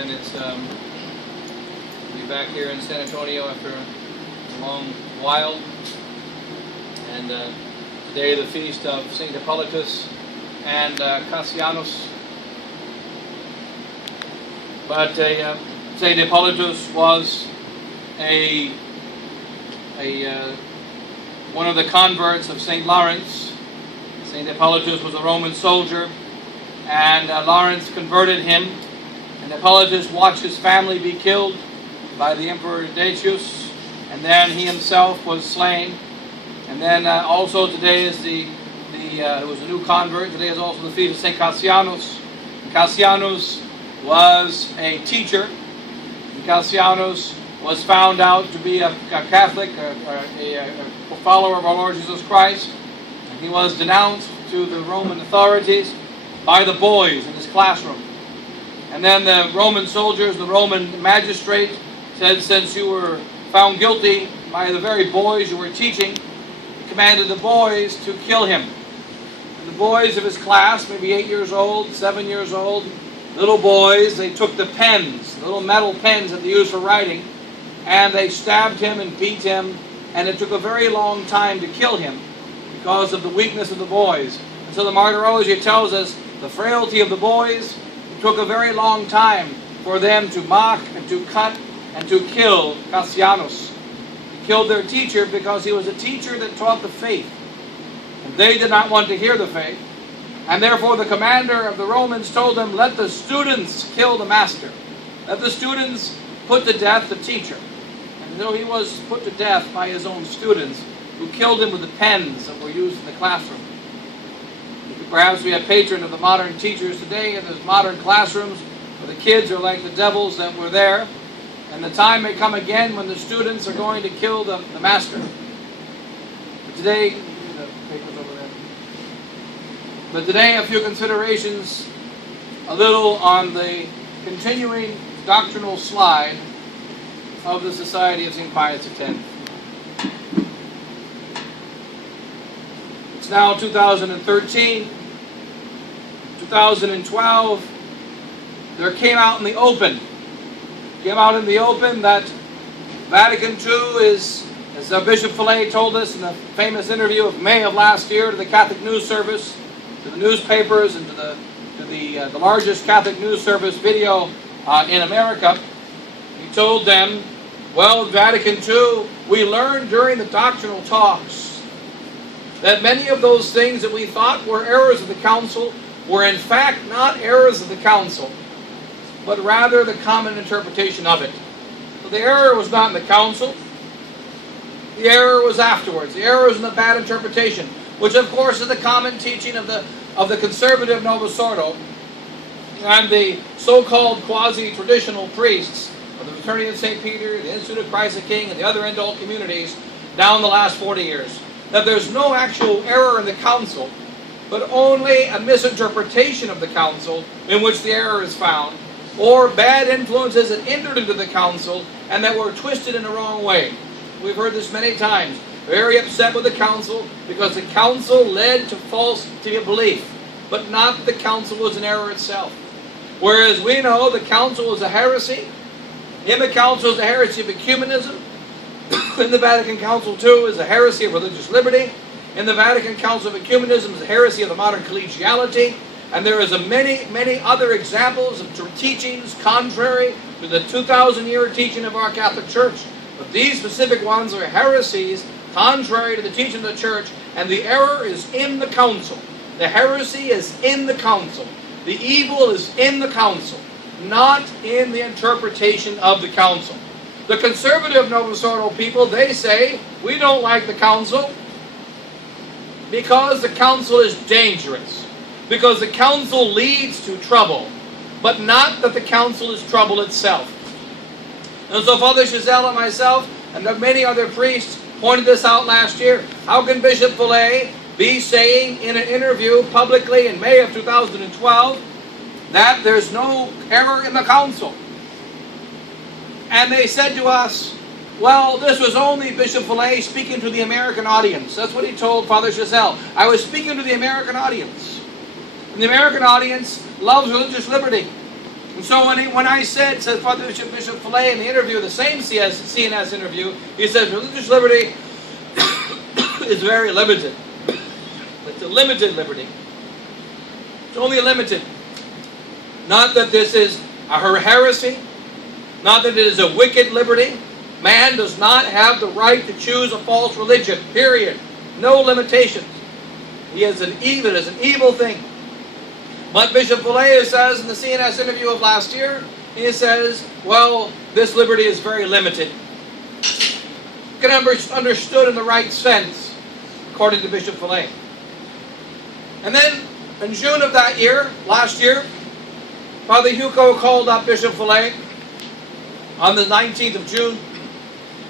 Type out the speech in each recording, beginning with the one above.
then it's be back here in San Antonio after a long while. And today the feast of Saint Hippolytus and Cassianus. But Saint Hippolytus was one of the converts of Saint Lawrence. Saint Hippolytus was a Roman soldier, and Lawrence converted him, and Hippolytus watched his family be killed by the Emperor Decius, and then he himself was slain. And then also today is it was a new convert. Today is also the feast of Saint Cassianus. Cassianus was a teacher. And Cassianus was found out to be a Catholic, a follower of our Lord Jesus Christ. And he was denounced to the Roman authorities by the boys in his classroom. And then the Roman soldiers, the Roman magistrate, said, since you were found guilty by the very boys you were teaching, he commanded the boys to kill him. And the boys of his class, maybe 8 years old, 7 years old, little boys, they took the pens, the little metal pens that they used for writing, and they stabbed him and beat him, and it took a very long time to kill him because of the weakness of the boys. And so the Martyrology tells us the frailty of the boys. It took a very long time for them to mock and to cut and to kill Cassianus. He killed their teacher because he was a teacher that taught the faith. And they did not want to hear the faith. And therefore the commander of the Romans told them, let the students kill the master. Let the students put to death the teacher. And so he was put to death by his own students, who killed him with the pens that were used in the classroom. Perhaps we have patron of the modern teachers today in those modern classrooms where the kids are like the devils that were there. And the time may come again when the students are going to kill the master. But today, the papers over there. But today, a few considerations, a little on the continuing doctrinal slide of the Society of St. Pius X. It's now 2013, 2012. There came out in the open that Vatican II is, as Bishop Fillet told us in the famous interview of May of last year to the Catholic News Service, to the newspapers, and to the largest Catholic News Service video in America. He told them, well, Vatican II, we learned during the doctrinal talks that many of those things that we thought were errors of the Council were in fact not errors of the Council, but rather the common interpretation of it. So the error was not in the Council. The error was afterwards. The error was in the bad interpretation, which of course is the common teaching of the conservative Novus Ordo and the so-called quasi-traditional priests of the Fraternity of St. Peter, the Institute of Christ the King, and the other indult communities down the last 40 years. That there's no actual error in the Council, but only a misinterpretation of the Council in which the error is found, or bad influences that entered into the Council and that were twisted in the wrong way. We've heard this many times. Very upset with the Council because the Council led to falsity of belief, but not that the Council was an error itself. Whereas we know the Council was a heresy. In the Council is a heresy of ecumenism. In the Vatican Council too is a heresy of religious liberty. In the Vatican Council of Ecumenism is a heresy of the modern collegiality. And there is many other examples of teachings contrary to the 2,000-year teaching of our Catholic Church. But these specific ones are heresies contrary to the teaching of the Church, and the error is in the Council. The heresy is in the Council. The evil is in the Council, not in the interpretation of the Council. The conservative Novus Ordo people, they say, we don't like the Council because the Council is dangerous, because the Council leads to trouble, but not that the Council is trouble itself. And so Father Chazelle and myself and many other priests pointed this out last year. How can Bishop Fillet be saying in an interview publicly in May of 2012 that there's no error in the Council? And they said to us, well, this was only Bishop Fillet speaking to the American audience. That's what he told Father Chazelle. I was speaking to the American audience. And the American audience loves religious liberty. And so when I said, says Father Bishop Fillet in the interview, the same CNS interview, he says religious liberty is very limited. It's a limited liberty. It's only limited. Not that this is a heresy, not that it is a wicked liberty. Man does not have the right to choose a false religion, period. No limitations. It is an evil thing. But Bishop Fillet says in the CNS interview of last year, he says, well, this liberty is very limited. It can be understood in the right sense, according to Bishop Fillet. And then, in June of that year, last year, Father Hugo called up Bishop Fillet on the 19th of June,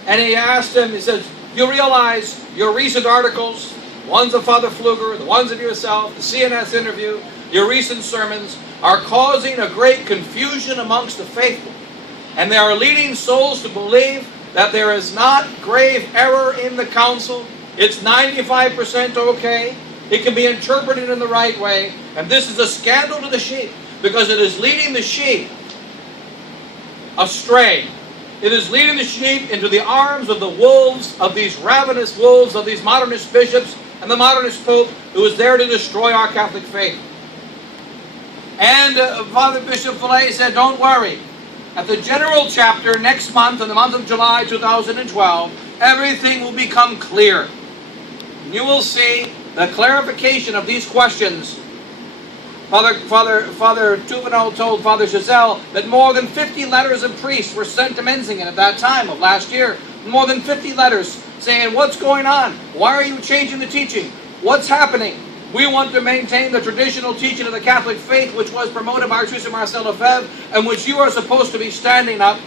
and he asked him, he says, you realize your recent articles, the ones of Father Pfluger, the ones of yourself, the CNS interview, your recent sermons, are causing a great confusion amongst the faithful, and they are leading souls to believe that there is not grave error in the council. It's 95% okay. It can be interpreted in the right way, and this is a scandal to the sheep, because it is leading the sheep astray. It is leading the sheep into the arms of the wolves, of these ravenous wolves, of these modernist bishops, and the modernist pope, who is there to destroy our Catholic faith. And Father Bishop Fillet said, don't worry. At the general chapter next month, in the month of July 2012, everything will become clear. And you will see the clarification of these questions. Father Tuvenel told Father Giselle that more than 50 letters of priests were sent to Menzingen at that time of last year. More than 50 letters saying, what's going on? Why are you changing the teaching? What's happening? We want to maintain the traditional teaching of the Catholic faith, which was promoted by Archbishop Marcel Lefebvre, and which you are supposed to be standing up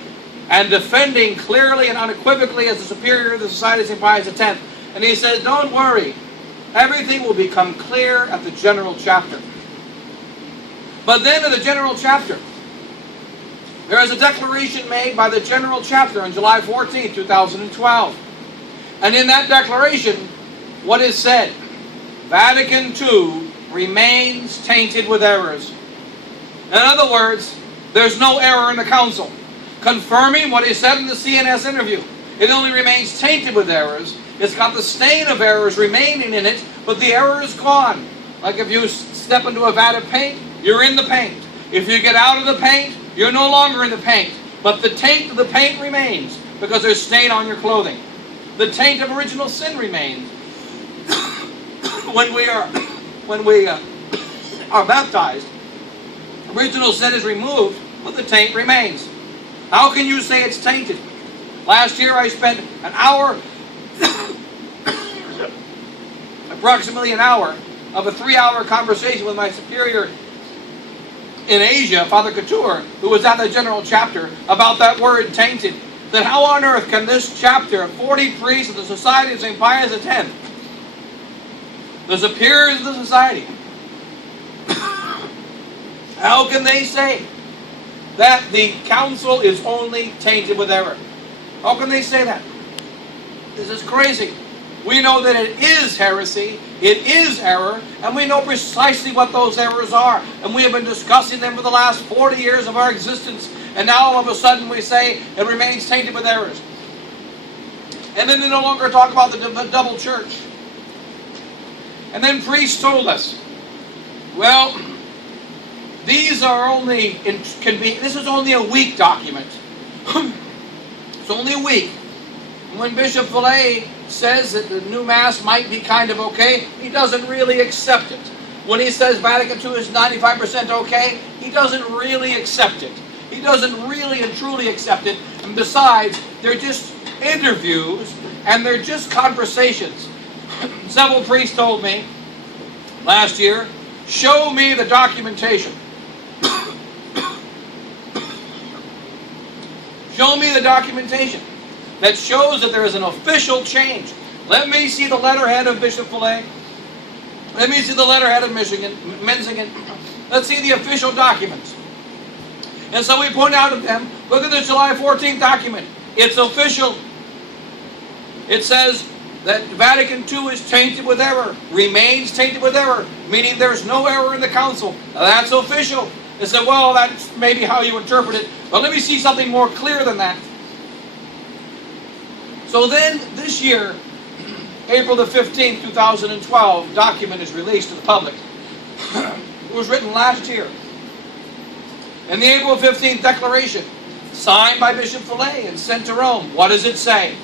and defending clearly and unequivocally as the superior of the Society of St. Pius X. And he said, don't worry. Everything will become clear at the general chapter. But then in the general chapter, there is a declaration made by the general chapter on July 14, 2012. And in that declaration, what is said? Vatican II remains tainted with errors. In other words, there's no error in the council. Confirming what he said in the CNS interview. It only remains tainted with errors. It's got the stain of errors remaining in it, but the error is gone. Like if you step into a vat of paint, you're in the paint. If you get out of the paint, you're no longer in the paint. But the taint of the paint remains because there's stain on your clothing. The taint of original sin remains. When we are baptized, original sin is removed, but the taint remains. How can you say it's tainted? Last year I spent an hour, approximately an hour, of a 3-hour conversation with my superior in Asia, Father Couture, who was at the general chapter, about that word tainted. That how on earth can this chapter, 40 priests of the Society of St. Pius X, the superiors of the society, how can they say that the council is only tainted with error? How can they say that? This is crazy. We know that it is heresy, it is error, and we know precisely what those errors are. And we have been discussing them for the last 40 years of our existence, and now all of a sudden we say it remains tainted with errors. And then they no longer talk about the double church. And then priests told us, well, these are only, this is only a weak document. It's only a week. When Bishop Fillet says that the new Mass might be kind of okay, he doesn't really accept it. When he says Vatican II is 95% okay, he doesn't really accept it. He doesn't really and truly accept it. And besides, they're just interviews and they're just conversations. Several priests told me last year, show me the documentation. Show me the documentation that shows that there is an official change. Let me see the letterhead of Bishop Fillet. Let me see the letterhead of Menzingen. Let's see the official documents. And so we point out to them, look at the July 14th document. It's official. It says that Vatican II is tainted with error, remains tainted with error, meaning there's no error in the council. Now, that's official. They said, well, that's maybe how you interpret it, but let me see something more clear than that. So then, this year, April the 15th, 2012, document is released to the public. It was written last year. In the April 15th declaration, signed by Bishop Fillet and sent to Rome, what does it say?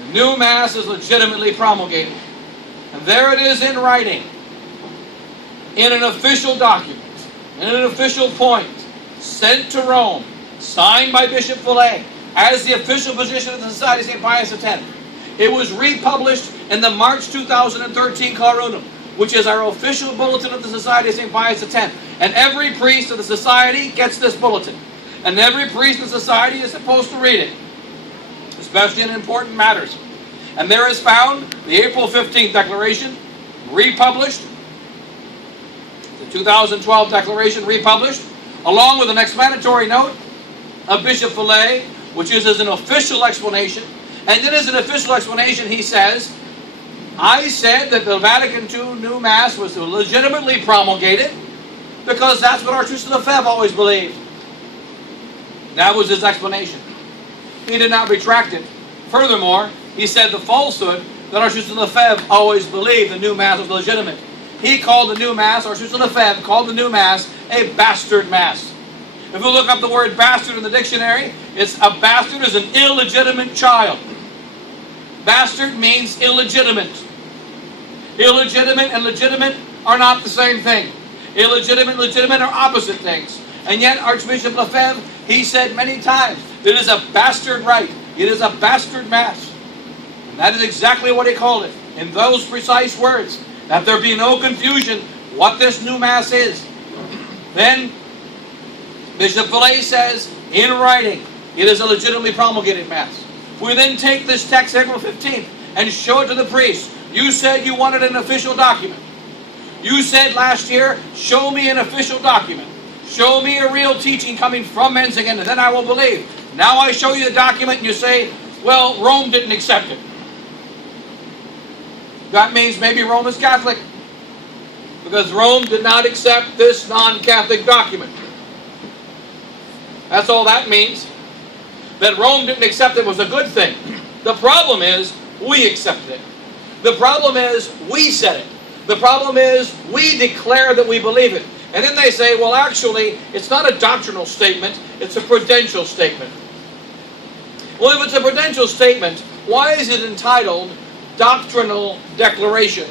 The new Mass is legitimately promulgated. And there it is in writing, in an official document, in an official point, sent to Rome, signed by Bishop Fillet, as the official position of the Society of St. Pius X. It was republished in the March 2013 Carunum, which is our official bulletin of the Society of St. Pius X. And every priest of the Society gets this bulletin. And every priest in the Society is supposed to read it, especially in important matters. And there is found the April 15th declaration, republished, the 2012 declaration republished, along with an explanatory note of Bishop Fillet, which is as an official explanation. And then as an official explanation, he says, I said that the Vatican II new Mass was legitimately promulgated because that's what Archbishop Lefebvre always believed. That was his explanation. He did not retract it. Furthermore, he said the falsehood that Archbishop Lefebvre always believed the new Mass was legitimate. He called the new Mass, Archbishop Lefebvre called the new Mass a bastard Mass. If you look up the word bastard in the dictionary, a bastard is an illegitimate child. Bastard means illegitimate. Illegitimate and legitimate are not the same thing. Illegitimate and legitimate are opposite things. And yet Archbishop Lefebvre, he said many times, that it is a bastard rite. It is a bastard Mass. And that is exactly what he called it, in those precise words, that there be no confusion what this new Mass is. Then Bishop Fillet says, in writing, it is a legitimately promulgated Mass. We then take this text, April 15th, and show it to the priest. You said you wanted an official document. You said last year, show me an official document. Show me a real teaching coming from Menzigen, and then I will believe. Now I show you the document, and you say, well, Rome didn't accept it. That means maybe Rome is Catholic, because Rome did not accept this non-Catholic document. That's all that means. That Rome didn't accept it was a good thing. The problem is, we accepted it. The problem is, we said it. The problem is, we declare that we believe it. And then they say, well, actually, it's not a doctrinal statement, it's a prudential statement. Well, if it's a prudential statement, why is it entitled Doctrinal Declaration?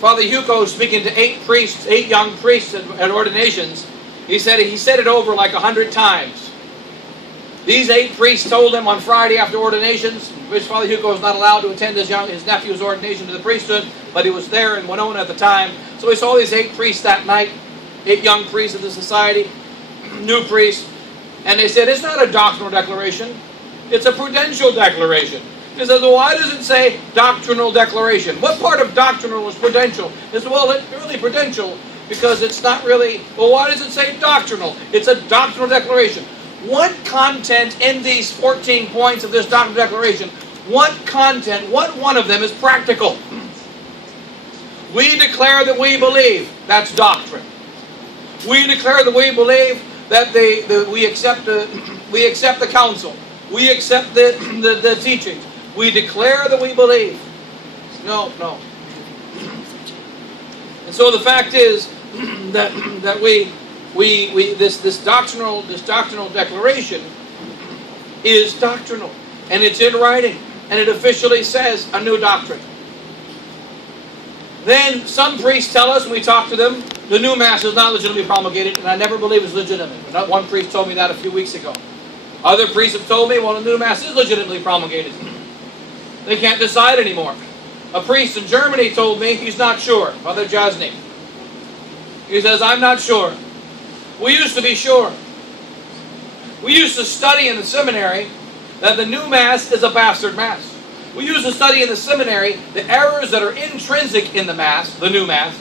Father Hugo, speaking to 8 young priests at ordinations, he said it over like 100 times. These 8 priests told him on Friday after ordinations, which Father Hugo was not allowed to attend his nephew's ordination to the priesthood, but he was there in Winona at the time. So he saw these 8 priests that night, 8 young priests of the society, new priests, and they said, it's not a doctrinal declaration, it's a prudential declaration. He says, well, why does it say doctrinal declaration? What part of doctrinal is prudential? He says, well, it's really prudential because it's not really, well, why does it say doctrinal? It's a doctrinal declaration. What content in these 14 points of this doctrinal declaration, what content, what one of them is practical? We declare that we believe, that's doctrine. We declare that we believe that we accept the counsel. We accept the teachings. We declare that we believe. No. And so the fact is that this doctrinal declaration is doctrinal, and it's in writing, and it officially says a new doctrine. Then some priests tell us, when we talk to them, the new Mass is not legitimately promulgated, and I never believe it's legitimate. One priest told me that a few weeks ago. Other priests have told me, well, the new Mass is legitimately promulgated. They can't decide anymore. A priest in Germany told me he's not sure, Father Jasny. He says, I'm not sure. We used to be sure. We used to study in the seminary that the new Mass is a bastard Mass. We used to study in the seminary the errors that are intrinsic in the Mass, the new Mass,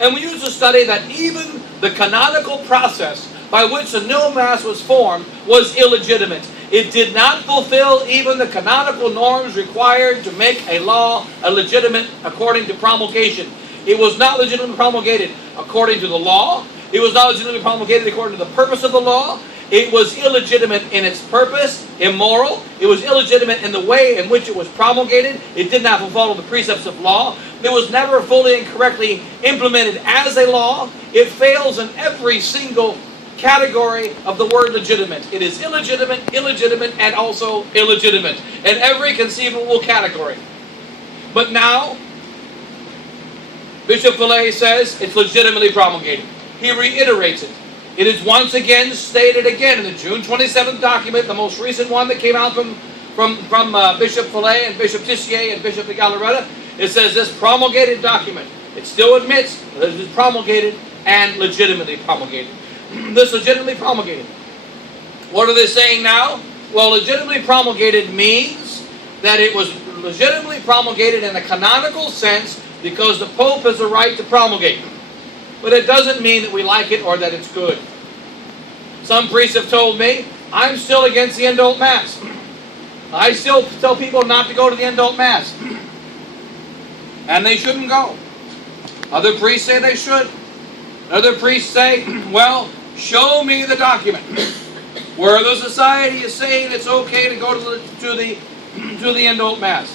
and we used to study that even the canonical process by which the new Mass was formed was illegitimate. It did not fulfill even the canonical norms required to make a law legitimate according to promulgation. It was not legitimately promulgated according to the law. It was not legitimately promulgated according to the purpose of the law. It was illegitimate in its purpose, immoral. It was illegitimate in the way in which it was promulgated. It did not follow the precepts of law. It was never fully and correctly implemented as a law. It fails in every single category of the word legitimate. It is illegitimate, and also illegitimate in every conceivable category. But now, Bishop Vallée says it's legitimately promulgated. He reiterates it. It is once again stated again in the June 27th document, the most recent one that came out from Bishop Vallée and Bishop Tissier and Bishop de Galarreta. It says this promulgated document. It still admits that it is promulgated and legitimately promulgated. This legitimately promulgated. What are they saying now? Well, legitimately promulgated means that it was legitimately promulgated in a canonical sense because the Pope has a right to promulgate. But it doesn't mean that we like it or that it's good. Some priests have told me, I'm still against the indult Mass. I still tell people not to go to the indult Mass. And they shouldn't go. Other priests say they should. Other priests say, well, show me the document where the society is saying it's okay to go to the indult Mass.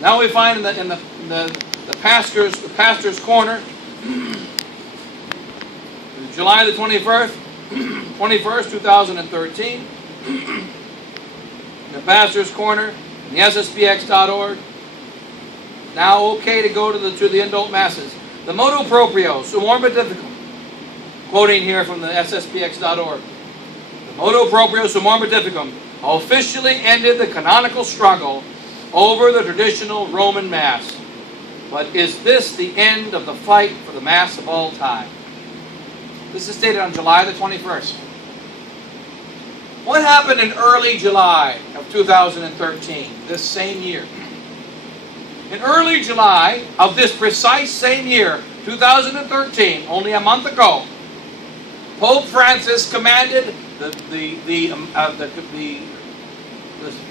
Now we find in the pastor's corner, July the 21st, 2013, the pastor's corner, the sspx.org. Now okay to go to the indult Masses. The motu proprio, summorum pontificum, quoting here from the sspx.org. The motu proprio, summorum pontificum, officially ended the canonical struggle over the traditional Roman Mass. But is this the end of the fight for the Mass of all time? This is stated on July the 21st. What happened in early July of 2013, this same year? In early July of this precise same year, 2013, only a month ago, Pope Francis commanded the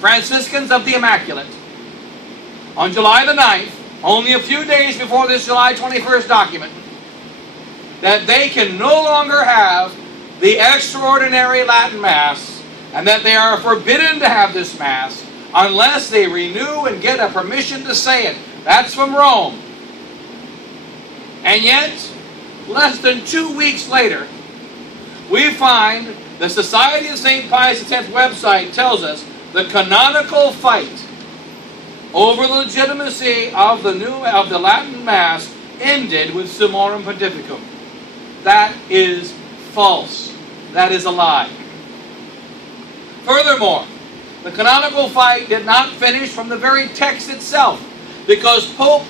Franciscans of the Immaculate on July the 9th, only a few days before this July 21st document, that they can no longer have the extraordinary Latin Mass, and that they are forbidden to have this Mass unless they renew and get a permission to say it. That's from Rome. And yet, less than 2 weeks later, we find the Society of St. Pius X website tells us the canonical fight over the legitimacy of the Latin Mass ended with Summorum Pontificum. That is false. That is a lie. Furthermore, the canonical fight did not finish from the very text itself, because Pope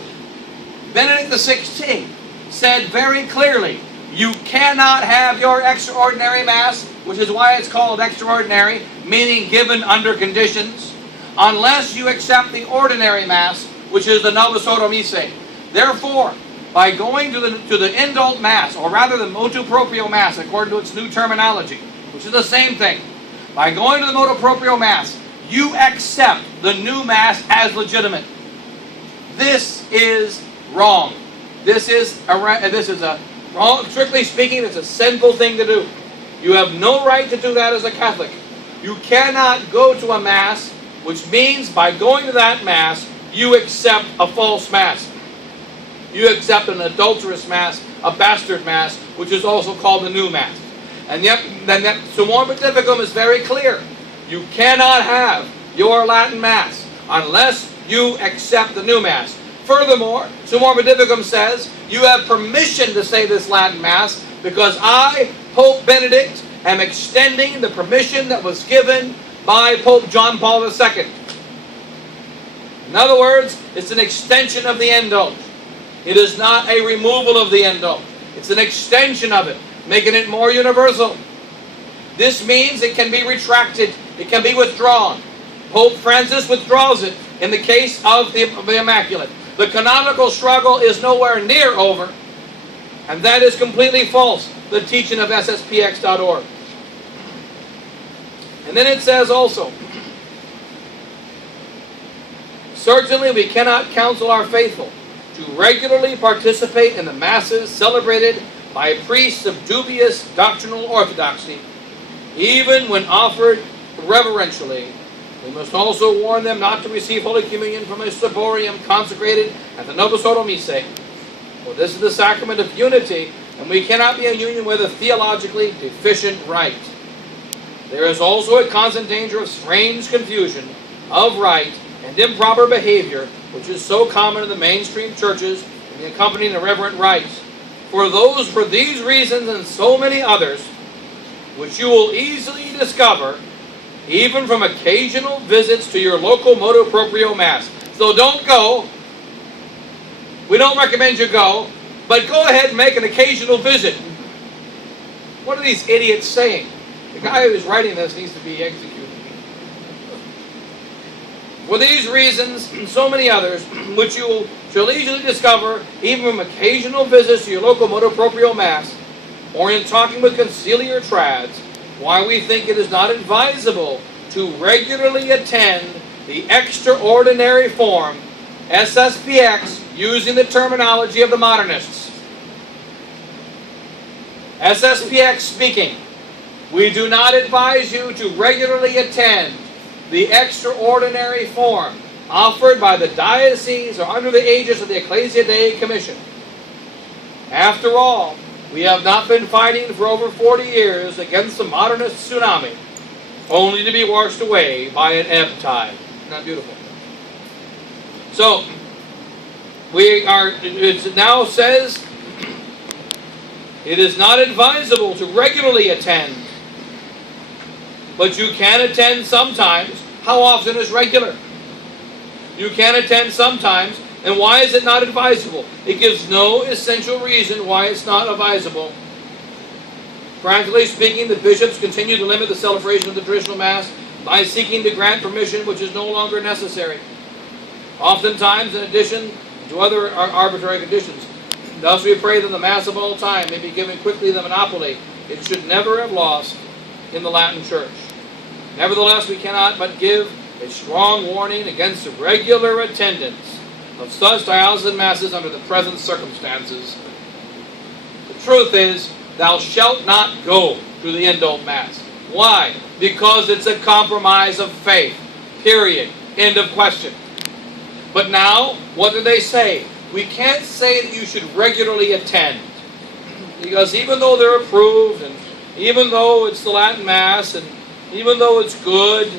Benedict XVI said very clearly, you cannot have your extraordinary Mass, which is why it's called extraordinary, meaning given under conditions, unless you accept the ordinary Mass, which is the Novus Ordo Missae. Therefore, by going to the indult Mass, or rather the motu proprio Mass, according to its new terminology, which is the same thing, by going to the motu proprio Mass, you accept the new Mass as legitimate. This is wrong. This is a wrong. Strictly speaking, it's a sinful thing to do. You have no right to do that as a Catholic. You cannot go to a Mass, which means by going to that Mass, you accept a false Mass. You accept an adulterous Mass, a bastard Mass, which is also called the new Mass. And yet, that Summorum Pontificum is very clear. You cannot have your Latin Mass unless you accept the new Mass. Furthermore, Summorum Pontificum says you have permission to say this Latin Mass because I, Pope Benedict, am extending the permission that was given by Pope John Paul II. In other words, it's an extension of the indult. It is not a removal of the indult. It's an extension of it, making it more universal. This means it can be retracted. It can be withdrawn. Pope Francis withdraws it in the case of the Immaculate. The canonical struggle is nowhere near over, and that is completely false, the teaching of sspx.org. And then it says also, certainly we cannot counsel our faithful to regularly participate in the Masses celebrated by priests of dubious doctrinal orthodoxy, even when offered reverentially. We must also warn them not to receive Holy Communion from a ciborium consecrated at the Novus Ordo Missae, for this is the sacrament of unity, and we cannot be in union with a theologically deficient rite. There is also a constant danger of strange confusion of rite and improper behavior, which is so common in the mainstream churches and the accompanying irreverent rites. For these reasons and so many others, which you will easily discover even from occasional visits to your local motu proprio Mass. So don't go. We don't recommend you go, but go ahead and make an occasional visit. What are these idiots saying? The guy who's writing this needs to be executed. For these reasons and so many others, which you shall easily discover even from occasional visits to your local motu proprio Mass, or in talking with conciliar trads, why we think it is not advisable to regularly attend the extraordinary form, SSPX, using the terminology of the modernists. SSPX speaking, we do not advise you to regularly attend the extraordinary form offered by the diocese or under the aegis of the Ecclesia Dei Commission. After all, we have not been fighting for over 40 years against the modernist tsunami, only to be washed away by an ebb tide. Isn't that beautiful? So, it now says, it is not advisable to regularly attend, but you can attend sometimes. How often is regular? You can attend sometimes. And why is it not advisable? It gives no essential reason why it's not advisable. Practically speaking, the bishops continue to limit the celebration of the traditional Mass by seeking to grant permission which is no longer necessary. Oftentimes, in addition to other arbitrary conditions. Thus we pray that the Mass of all time may be given quickly the monopoly it should never have lost in the Latin Church. Nevertheless, we cannot but give a strong warning against the regular attendance of such diocesan Masses under the present circumstances. The truth is, thou shalt not go to the indult Mass. Why? Because it's a compromise of faith. Period. End of question. But now, what do they say? We can't say that you should regularly attend. Because even though they're approved, and even though it's the Latin Mass, and even though it's good,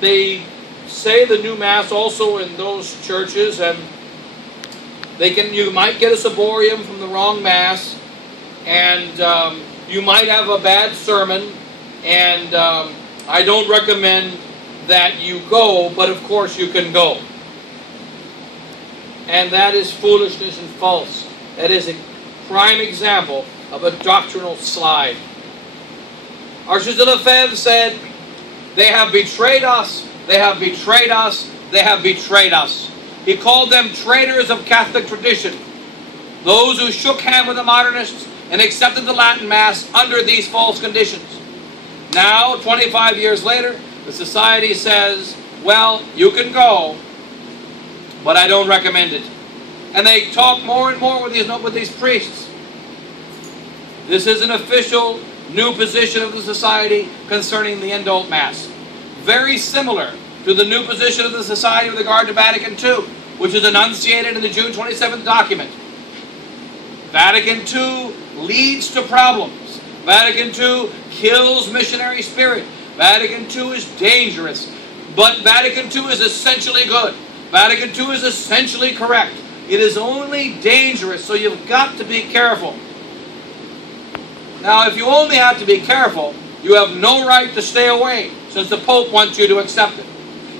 they say the new Mass also in those churches, and you might get a ciborium from the wrong Mass, and you might have a bad sermon, and I don't recommend that you go, but of course you can go. And that is foolishness and false. That is a prime example of a doctrinal slide. Archbishop de Lefebvre said, they have betrayed us, they have betrayed us, they have betrayed us. He called them traitors of Catholic tradition. Those who shook hands with the modernists and accepted the Latin Mass under these false conditions. Now, 25 years later, the Society says, well, you can go, but I don't recommend it. And they talk more and more with these priests. This is an official new position of the Society concerning the indult Mass. Very similar to the new position of the Society with regard to Vatican II, which is enunciated in the June 27th document. Vatican II leads to problems. Vatican II kills missionary spirit. Vatican II is dangerous. But Vatican II is essentially good. Vatican II is essentially correct. It is only dangerous, so you've got to be careful. Now, if you only have to be careful, you have no right to stay away, since the Pope wants you to accept it.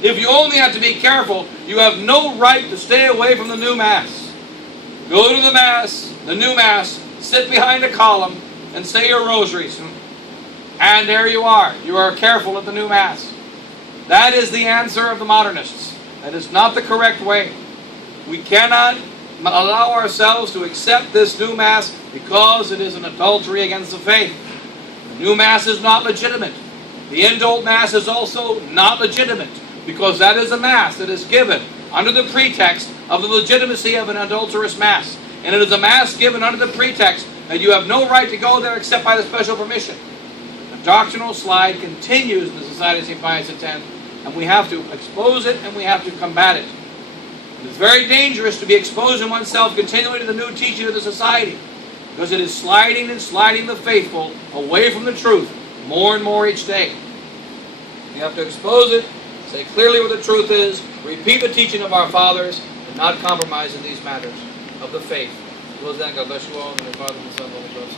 If you only have to be careful, you have no right to stay away from the new Mass. Go to the Mass, the new Mass, sit behind a column, and say your rosaries. And there you are. You are careful at the new Mass. That is the answer of the modernists. That is not the correct way. We cannot allow ourselves to accept this new Mass because it is an adultery against the faith. The new Mass is not legitimate. The indult Mass is also not legitimate because that is a Mass that is given under the pretext of the legitimacy of an adulterous Mass. And it is a Mass given under the pretext that you have no right to go there except by the special permission. The doctrinal slide continues in the Society of St. Pius X, and we have to expose it and we have to combat it. It is very dangerous to be exposing oneself continually to the new teaching of the Society, because it is sliding and sliding the faithful away from the truth more and more each day. You have to expose it, say clearly what the truth is, repeat the teaching of our fathers, and not compromise in these matters of the faith. Close that. God bless you all. In the Father, and the Son, and the Holy Ghost.